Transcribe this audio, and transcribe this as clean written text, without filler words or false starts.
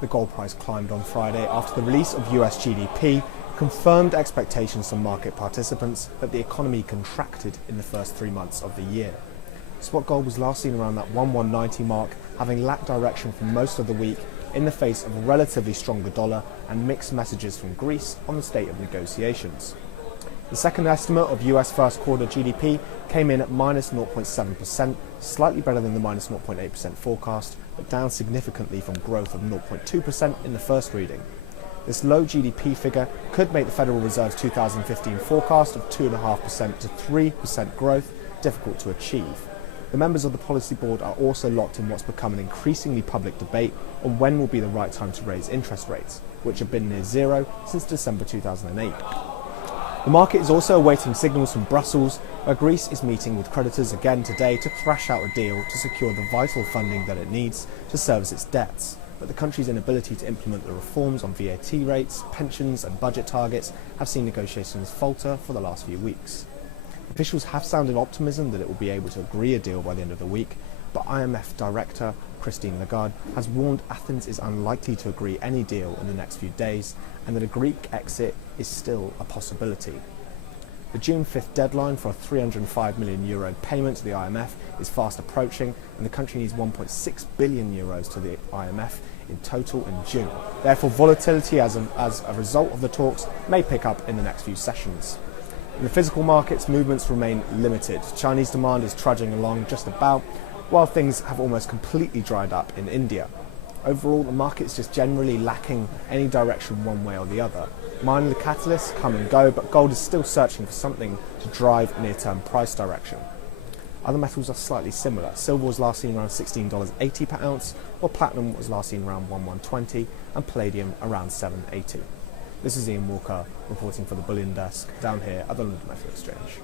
The gold price climbed on Friday after the release of US GDP confirmed expectations from market participants that the economy contracted in the first 3 months of the year. Spot gold was last seen around that 1190 mark, having lacked direction for most of the week in the face of a relatively stronger dollar and mixed messages from Greece on the state of negotiations. The second estimate of US first quarter GDP came in at minus 0.7%, slightly better than the minus 0.8% forecast, but down significantly from growth of 0.2% in the first reading. This low GDP figure could make the Federal Reserve's 2015 forecast of 2.5% to 3% growth difficult to achieve. The members of the policy board are also locked in what's become an increasingly public debate on when will be the right time to raise interest rates, which have been near zero since December 2008. The market is also awaiting signals from Brussels, where Greece is meeting with creditors again today to thrash out a deal to secure the vital funding that it needs to service its debts. But the country's inability to implement the reforms on VAT rates, pensions and budget targets have seen negotiations falter for the last few weeks. Officials have sounded optimism that it will be able to agree a deal by the end of the week, but IMF Director Christine Lagarde has warned Athens is unlikely to agree any deal in the next few days and that a Greek exit is still a possibility. The June 5th deadline for a €305 million payment to the IMF is fast approaching, and the country needs €1.6 billion to the IMF in total in June. Therefore, volatility as a result of the talks may pick up in the next few sessions. In the physical markets, movements remain limited. Chinese demand is trudging along just about, while things have almost completely dried up in India. Overall, the market is just generally lacking any direction one way or the other. Minor catalysts come and go, but gold is still searching for something to drive near-term price direction. Other metals are slightly similar. Silver was last seen around $16.80 per ounce, while platinum was last seen around $1120, and palladium around $780. This is Ian Walker reporting for the Bullion Desk down here at the London Metal Exchange.